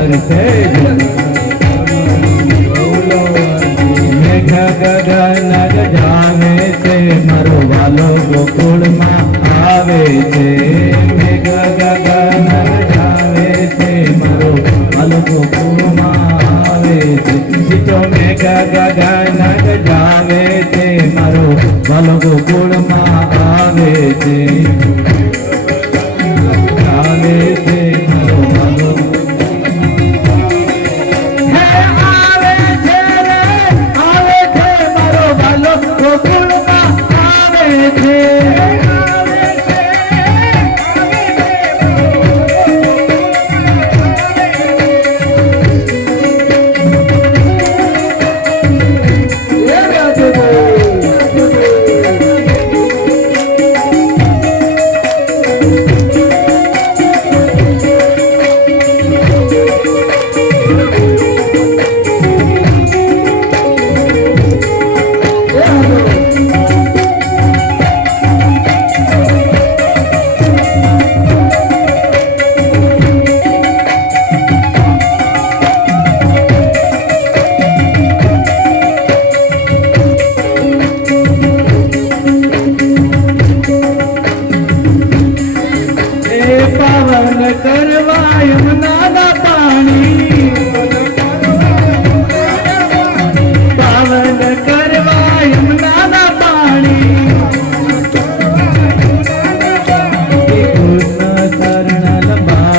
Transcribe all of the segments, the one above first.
વર્ષે મેઘ ગગન જાવે છે મારો વાલો ગોકુળમાં આવે છે મેઘ ગગન જાવે છે મારો વાલો ગોકુળમાં આવે છે તો મેઘ ગગન જાવે છે મારો વાલો ગોકુળમાં આવે છે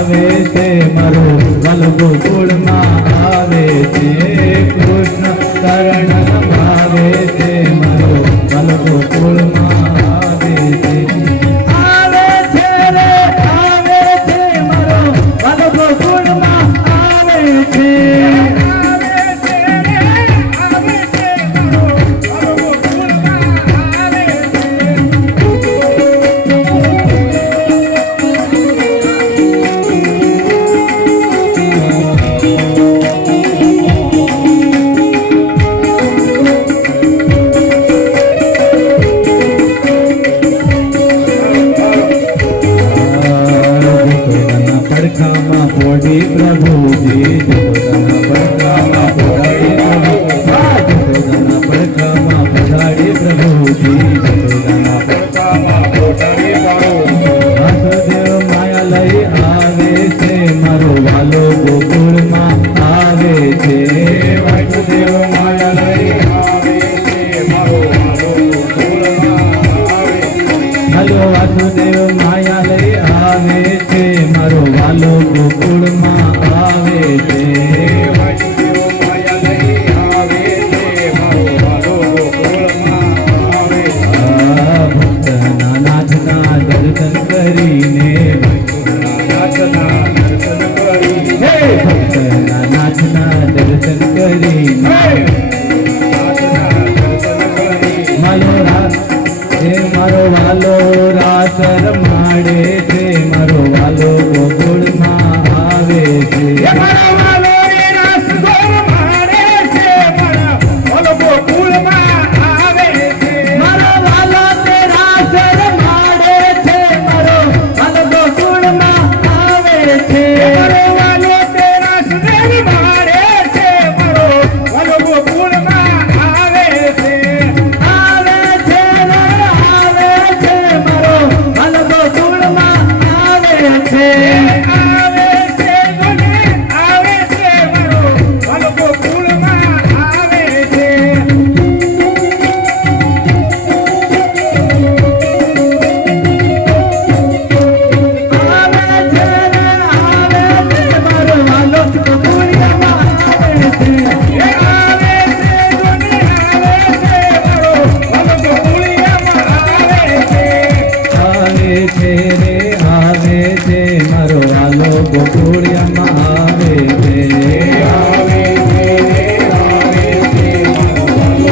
આવે છે મારો વાલો ગોકુળમાં આવે છે કૃષ્ણ શરણ ભાવે છે મારો વાલો ગોકુળમાં આવે છે આવે છે રે આવે છે મારો વાલો ગોકુળમાં આવે છે પોડી પ્રભુજી જગોદના પડખામાં પધારી પ્રભુજી જગોદના પડખામાં પધારી વાસુદેવ માયા લઈ આવે છે મારો વાલો ગોકુળમાં આવે છે વાસુદેવ માયા લઈ આવે છે મારો વાલો ગોકુળમાં આવે હલો વાસુદેવ માયા લઈ આવે છે મારો વાલો ગોકુળમાં આવે છે વાસુદેવ માયા લઈ આવે છે મારો વાલો ગોકુળમાં આવે ભક્તના નાથના દર્શન કરીને ભક્તના નાથના દર્શન કરીને મારો વાલો રાસ રમાડે છે મારો વાલો ગોકુળમાં આવે છે મારો વાલો રાસ રમાડે છે મારો વાલો ગોકુળમાં આવે છે મારો વાલો રાસ રમાડે છે મારો વાલો ગોકુળમાં આવે છે મારો વાલો રાસ રમાડે છે મારો વાલો ગોકુળમાં આવે છે આવે છે મારો વાલો ગોકુળમાં આવે છે ગોકુળિયામાં આવે છે આવે છે હલો આવે છે રે આવે છે મારો વાલો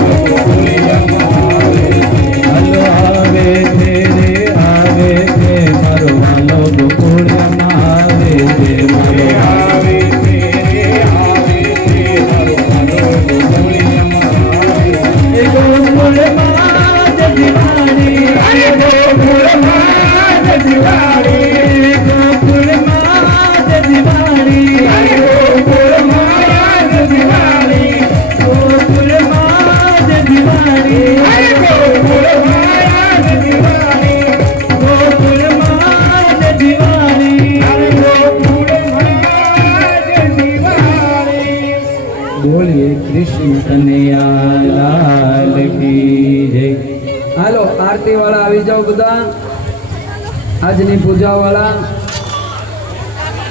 ગોકુળિયામાં આવે છે મારો આવે છે રે આવે છે મારો વાલો ગોકુળિયામાં આવે છે ગોકુળમાં જ દિવાળી ગોકુળમાં જ દિવાળી ગોકુળમાં દિવાળી દિવાળી ગોકુળમાં દિવાળી ગોકુળમાં દિવાળી બોલીએ કૃષ્ણ કનૈયા લાલ કી જય. હાલો આરતી વાળા આવી જાઓ બધા, આજની પૂજા વાળા.